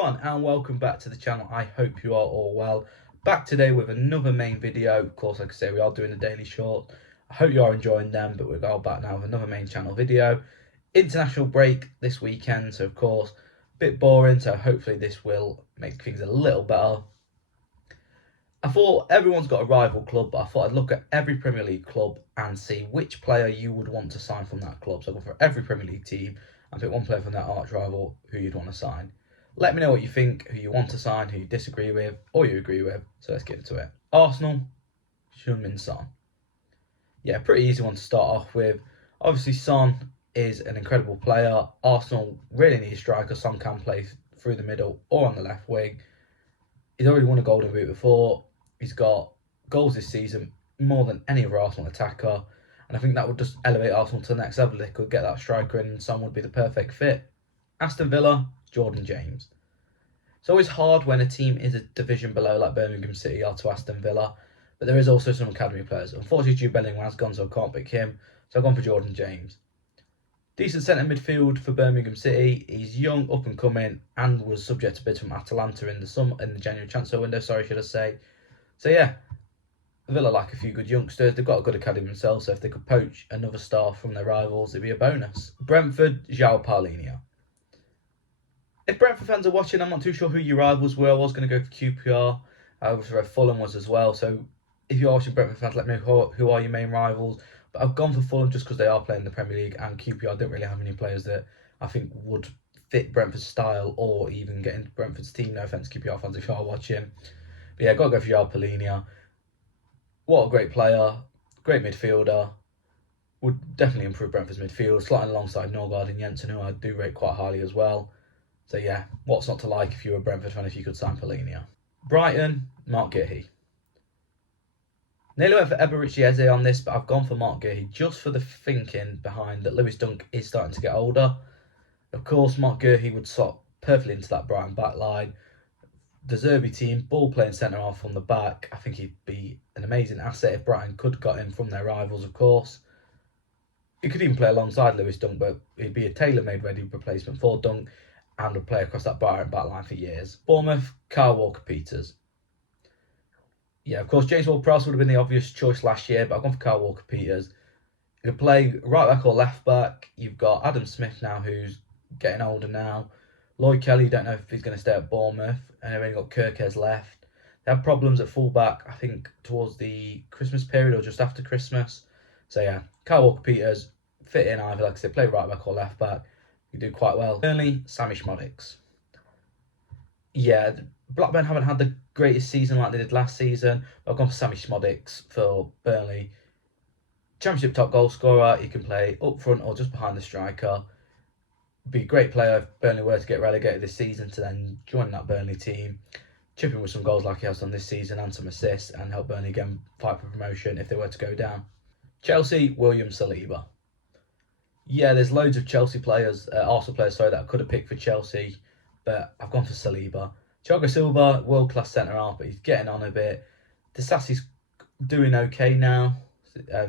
everyone and welcome back to the channel. I hope you are all well. Back today with another main video. Of course, like I say, we are doing a daily short. I hope you are enjoying them, but we're all back now with another main channel video. International break this weekend, so of course, a bit boring, so hopefully this will make things a little better. I thought everyone's got a rival club, but I thought I'd look at every Premier League club and see which player you would want to sign from that club. So I'll go for every Premier League team and pick one player from that arch rival who you'd want to sign. Let me know what you think, who you want to sign, who you disagree with, or you agree with. So let's get into it. Arsenal, Heung-min Son. Yeah, pretty easy one to start off with. Obviously, Son is an incredible player. Arsenal really need a striker. Son can play through the middle or on the left wing. He's already won a Golden Boot before. He's got goals this season, more than any other Arsenal attacker. And I think that would just elevate Arsenal to the next level. They could get that striker in and Son would be the perfect fit. Aston Villa, Jordan James. It's always hard when a team is a division below, like Birmingham City are to Aston Villa, but there is also some academy players. Unfortunately, Jude Bellingham has gone, so I can't pick him, so I've gone for Jordan James. Decent centre midfield for Birmingham City. He's young, up and coming, and was subject to bids from Atalanta in the January transfer window, should I say. So yeah, Villa like a few good youngsters. They've got a good academy themselves, so if they could poach another star from their rivals, it'd be a bonus. Brentford, João Paulinho. If Brentford fans are watching, I'm not too sure who your rivals were. I was going to go for QPR. I was read Fulham was as well. So if you're watching Brentford fans, let me know who are your main rivals. But I've gone for Fulham just because they are playing the Premier League, and QPR don't really have any players that I think would fit Brentford's style or even get into Brentford's team. No offence, QPR fans, if you are watching. But yeah, got to go for João Paulinho. What a great player, great midfielder. Would definitely improve Brentford's midfield, slotting alongside Norgard and Jensen, who I do rate quite highly as well. So yeah, what's not to like if you're a Brentford fan if you could sign Paulinho. Brighton, Marc Guéhi. Nearly went for Eberechi Eze on this, but I've gone for Marc Guéhi just for the thinking behind that Lewis Dunk is starting to get older. Of course, Marc Guéhi would slot perfectly into that Brighton back line. The Zerbi team, ball playing centre half from the back. I think he'd be an amazing asset if Brighton could got him from their rivals, of course. He could even play alongside Lewis Dunk, but he'd be a tailor-made ready replacement for Dunk and would play across that Brighton back line for years. Bournemouth, Kyle Walker-Peters. Yeah, of course, James Ward-Prowse would have been the obvious choice last year, but I've gone for Kyle Walker-Peters. You could play right back or left back. You've got Adam Smith now, who's getting older now. Lloyd Kelly, don't know if he's going to stay at Bournemouth. And they've only got Kirkes left. They had problems at full-back, I think, towards the Christmas period or just after Christmas. So yeah, Kyle Walker-Peters, fit in either, like I said, play right back or left back. You do quite well. Burnley, Sammy Szmodics. Yeah, Blackburn haven't had the greatest season like they did last season. But I've gone for Sammy Szmodics for Burnley. Championship top goal scorer. He can play up front or just behind the striker. Be a great player if Burnley were to get relegated this season to then join that Burnley team. Chip in with some goals like he has done this season and some assists and help Burnley again fight for promotion if they were to go down. Chelsea, William Saliba. Yeah, there's loads of Chelsea players, Arsenal players, that I could have picked for Chelsea, but I've gone for Saliba. Thiago Silva, world-class centre-half, but he's getting on a bit. Disasi's doing okay now,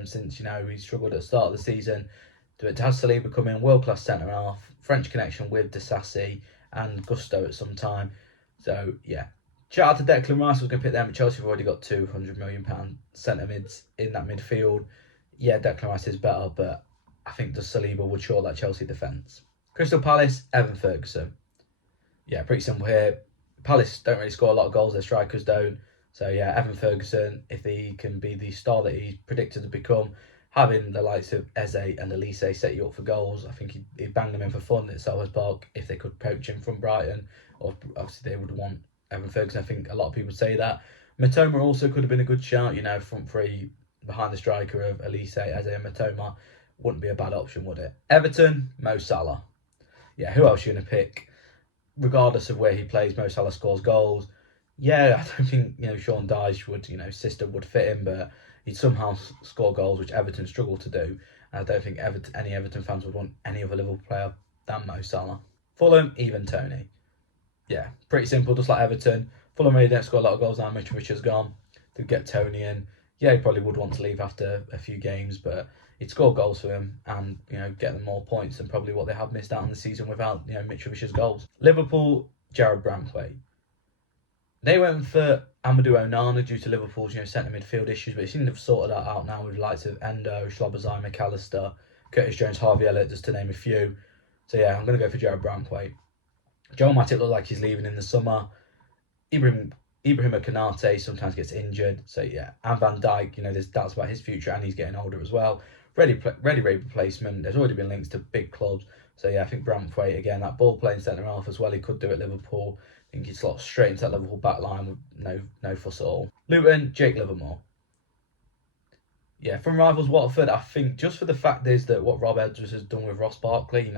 since, he struggled at the start of the season. To have Saliba come in, world-class centre-half, French connection with Disasi and Gusto at some time. So, yeah. Shout out to Declan Rice, I was going to pick them, but Chelsea have already got £200 million centre-mids in that midfield. Yeah, Declan Rice is better, but I think the Saliba would shore that Chelsea defence. Crystal Palace, Evan Ferguson. Yeah, pretty simple here. Palace don't really score a lot of goals, their strikers don't. So yeah, Evan Ferguson, if he can be the star that he's predicted to become, having the likes of Eze and Elise set you up for goals, I think he'd bang them in for fun at Selhurst Park if they could poach him from Brighton. Or obviously they would want Evan Ferguson. I think a lot of people say that. Matoma also could have been a good shout, front three behind the striker of Elise, Eze and Matoma. Wouldn't be a bad option, would it? Everton, Mo Salah. Yeah, who else are you going to pick? Regardless of where he plays, Mo Salah scores goals. Yeah, I don't think, Sean Dyche would, system would fit him, but he'd somehow score goals, which Everton struggle to do. And I don't think any Everton fans would want any other Liverpool player than Mo Salah. Fulham, Ivan Toney. Yeah, pretty simple, just like Everton. Fulham really don't score a lot of goals now. Mitrovic has gone. To get Toney in. Yeah, he probably would want to leave after a few games, but he'd score goals for them and, get them more points than probably what they have missed out on the season without, Mitrovic's goals. Liverpool, Jared Branthwaite. They went for Amadou Onana due to Liverpool's centre midfield issues, but it seems to have sorted that out now with the likes of Endo, Szoboszlai, McAllister, Curtis Jones, Harvey Elliott, just to name a few. So yeah, I'm going to go for Jared Branthwaite. Joel Matip looked like he's leaving in the summer. Ibrahima Konate sometimes gets injured. So yeah, and Van Dijk, there's doubts about his future, and he's getting older as well. Ready replacement. There's already been links to big clubs. So yeah, I think Branthwaite, again, that ball playing centre half as well, he could do at Liverpool. I think he'd slot straight into that Liverpool back line with no fuss at all. Luton, Jake Livermore. Yeah, from rivals Watford, I think just for the fact is that what Rob Edwards has done with Ross Barkley,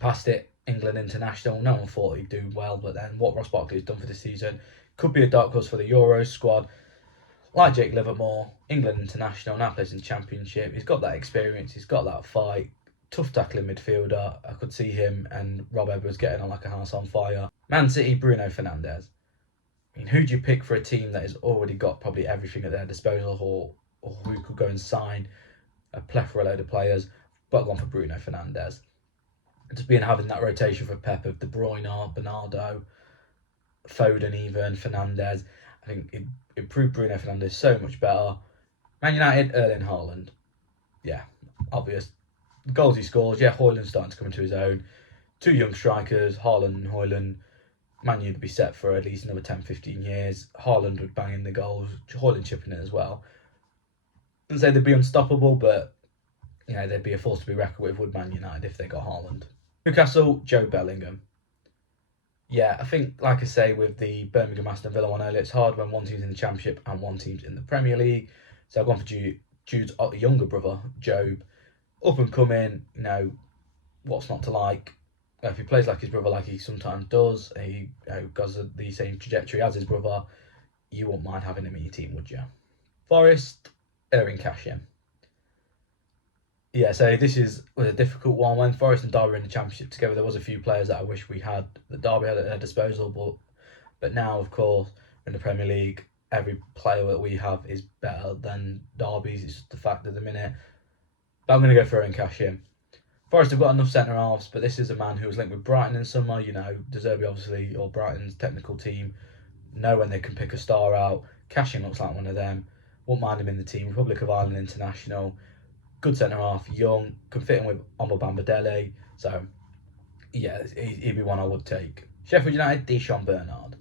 past it, England international, no one thought he'd do well, but then what Ross Barkley has done for this season could be a dark horse for the Euros squad. Like Jake Livermore, England international, now plays in Championship. He's got that experience, he's got that fight, tough tackling midfielder. I could see him and Rob Edwards getting on like a house on fire. Man City, Bruno Fernandes. Who do you pick for a team that has already got probably everything at their disposal, or who could go and sign a plethora load of players? But I've gone for Bruno Fernandes. Just having that rotation for Pep of De Bruyne, Bernardo, Foden even, Fernandes. I think it improved Bruno Fernandes so much better. Man United, Erling Haaland. Yeah, obvious. The goals he scores, yeah, Højlund's starting to come into his own. Two young strikers, Haaland and Højlund. Man U would be set for at least another 10-15 years. Haaland would bang in the goals, Højlund chipping in as well. I wouldn't say they'd be unstoppable, but they'd be a force to be reckoned with, would Man United, if they got Haaland. Newcastle, Joe Bellingham. Yeah, I think, like I say, with the Birmingham Aston Villa one earlier, it's hard when one team's in the Championship and one team's in the Premier League. So I've gone for Jude's younger brother, Jobe. Up and coming, what's not to like? If he plays like his brother, like he sometimes does, he goes the same trajectory as his brother, you wouldn't mind having him in your team, would you? Forest, Erin Cashim. Yeah, so this was a difficult one. When Forest and Derby were in the Championship together, there was a few players that I wish we had, that Derby had at their disposal, but now, of course, in the Premier League, every player that we have is better than Derby's. It's just the fact at the minute. But I'm going to go for Erin Cashim. Forest have got enough centre-halves, but this is a man who was linked with Brighton in summer. De Zerbi, obviously, or Brighton's technical team, know when they can pick a star out. Cashim looks like one of them. Won't mind him in the team. Republic of Ireland international. Good centre-half, young, can fit in with Omar Bambadele. So, yeah, he'd be one I would take. Sheffield United, Di'Shon Bernard.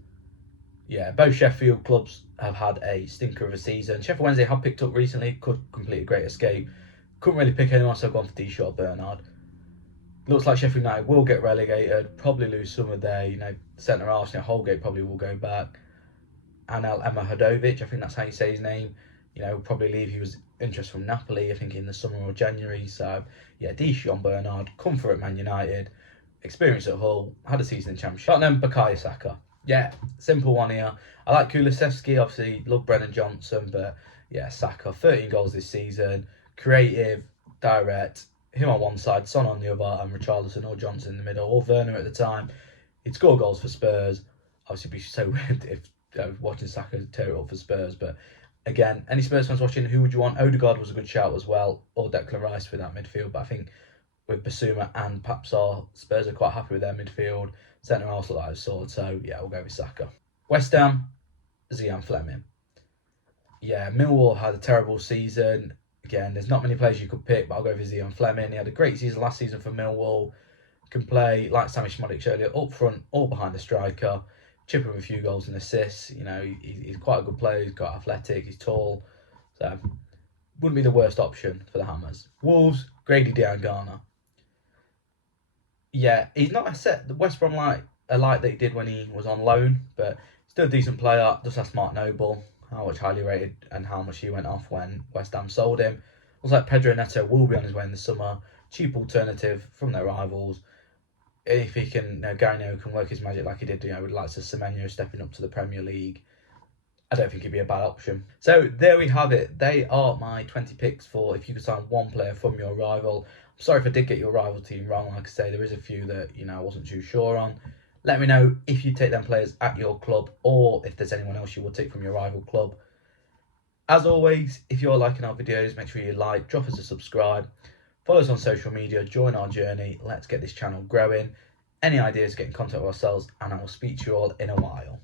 Yeah, both Sheffield clubs have had a stinker of a season. Sheffield Wednesday have picked up recently, could complete a great escape. Couldn't really pick anyone, so I've gone for Di'Shon Bernard. Looks like Sheffield United will get relegated, probably lose some of their, centre-halves. Holgate probably will go back. Anel Emahodovic, I think that's how you say his name. Probably leave. He was interest from Napoli, I think, in the summer or January. So, yeah, Di'Shon Bernard, comfort at Man United, experience at Hull, had a season in Championship. Tottenham, Bukayo Saka. Yeah, simple one here. I like Kulusevski, obviously, love Brennan Johnson, but yeah, Saka, 13 goals this season, creative, direct, him on one side, Son on the other, and Richarlison or Johnson in the middle, or Werner at the time. He'd score goals for Spurs. Obviously, it'd be so weird if watching Saka tear it up for Spurs, but again, any Spurs fans watching, who would you want? Odegaard was a good shout as well, or Declan Rice with that midfield, but I think with Basuma and Papsar, Spurs are quite happy with their midfield. Centre also like a sword, so yeah, we'll go with Saka. West Ham, Zian Fleming. Yeah, Millwall had a terrible season. Again, there's not many players you could pick, but I'll go for Zian Fleming. He had a great season last season for Millwall. Can play, like Sammy Szmodic earlier, up front or behind the striker. Chip with a few goals and assists. He's quite a good player. He's got athletic. He's tall. So, wouldn't be the worst option for the Hammers. Wolves, Grady Diangana. Yeah, he's not a set the West Brom light that he did when he was on loan, but still a decent player. Just ask Mark Noble how much highly rated and how much he went off when West Ham sold him. Looks like Pedro Neto will be on his way in the summer. Cheap alternative from their rivals. If he can, Gary Neville can work his magic like he did, with likes of Semenyo stepping up to the Premier League, I don't think he'd be a bad option. So there we have it. They are my 20 picks for if you could sign one player from your rival. I'm sorry if I did get your rival team wrong. Like I say, there is a few that I wasn't too sure on. Let me know if you take them players at your club, or if there's anyone else you would take from your rival club. As always, if you're liking our videos, make sure you like, drop us a subscribe, follow us on social media, join our journey. Let's get this channel growing. Any ideas, get in contact with ourselves, and I will speak to you all in a while.